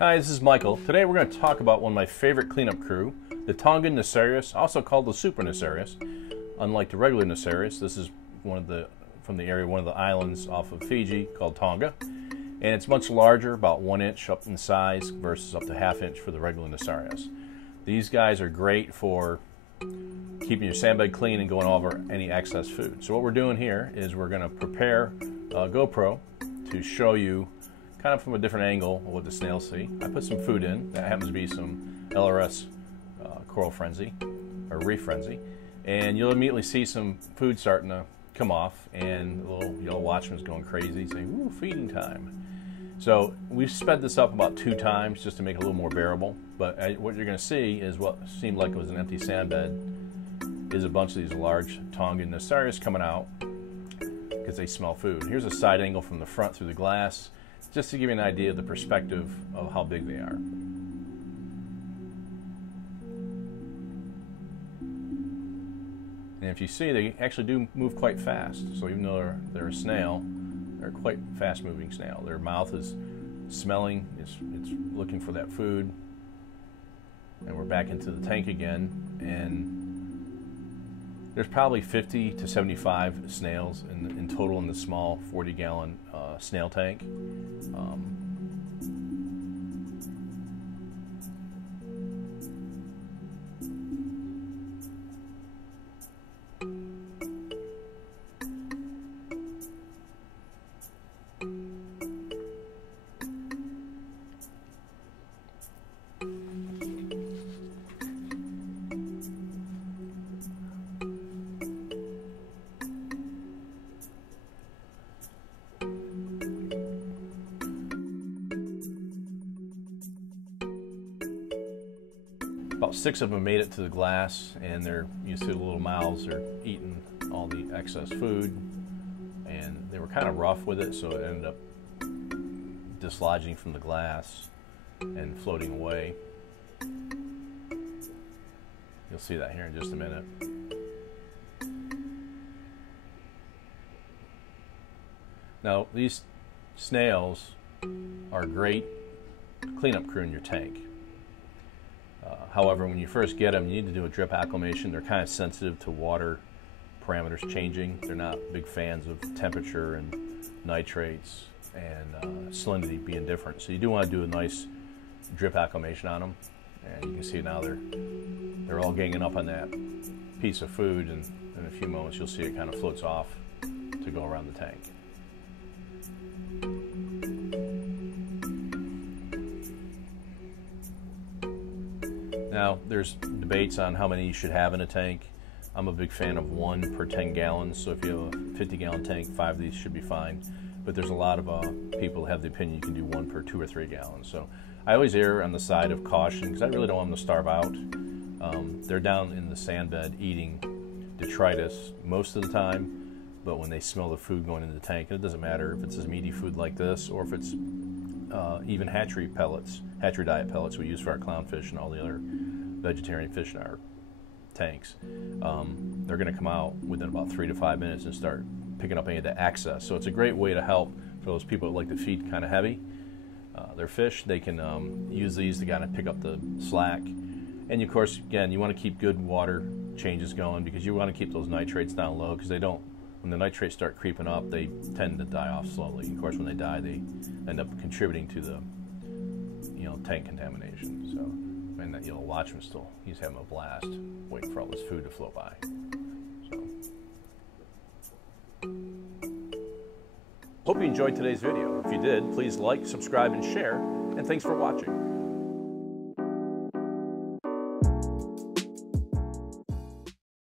Hi, this is Michael. Today we're going to talk about one of my favorite cleanup crew, the Tongan Nassarius, also called the Super Nassarius. Unlike the regular Nassarius, this is from the area, one of the islands off of Fiji called Tonga. And it's much larger, about 1 inch up in size versus up to ½ inch for the regular Nassarius. These guys are great for keeping your sandbed clean and going over any excess food. So what we're doing here is we're going to prepare a GoPro to show you kind of from a different angle of what the snails see. I put some food in. That happens to be some LRS coral frenzy, or reef frenzy. And you'll immediately see some food starting to come off, and the little yellow watchman's going crazy saying, "Ooh, feeding time." So we've sped this up about 2 times just to make it a little more bearable. But what you're going to see is what seemed like it was an empty sandbed is a bunch of these large Tongan Nassarius coming out because they smell food. Here's a side angle from the front through the glass, just to give you an idea of the perspective of how big they are. And if you see, they actually do move quite fast. So even though they're a snail, they're a quite fast-moving snail. Their mouth is smelling, it's looking for that food. And we're back into the tank again, and there's probably 50 to 75 snails in total in the small 40-gallon snail tank. About 6 of them made it to the glass, and you see the little mouths are eating all the excess food, and they were kind of rough with it, so it ended up dislodging from the glass and floating away. You'll see that here in just a minute. Now, these snails are a great cleanup crew in your tank. However, when you first get them, you need to do a drip acclimation. They're kind of sensitive to water parameters changing. They're not big fans of temperature and nitrates and salinity being different. So you do want to do a nice drip acclimation on them. And you can see now they're all ganging up on that piece of food, and in a few moments you'll see it kind of floats off to go around the tank. Now, there's debates on how many you should have in a tank. I'm a big fan of 1 per 10 gallons, so if you have a 50-gallon tank, 5 of these should be fine. But there's a lot of people who have the opinion you can do 1 per 2 or 3 gallons. So I always err on the side of caution because I really don't want them to starve out. They're down in the sandbed eating detritus most of the time, but when they smell the food going into the tank, it doesn't matter if it's a meaty food like this or if it's even hatchery diet pellets we use for our clownfish and all the other vegetarian fish in our tanks. They're going to come out within about 3 to 5 minutes and start picking up any of the excess. So it's a great way to help for those people that like to feed kind of heavy their fish. They can use these to kind of pick up the slack. And of course, again, you want to keep good water changes going because you want to keep those nitrates down low, because when the nitrates start creeping up, they tend to die off slowly. Of course, when they die, they end up contributing to the tank contamination. So, and that yellow watchman he's having a blast waiting for all this food to float by. So, hope you enjoyed today's video. If you did, please like, subscribe, and share, and thanks for watching.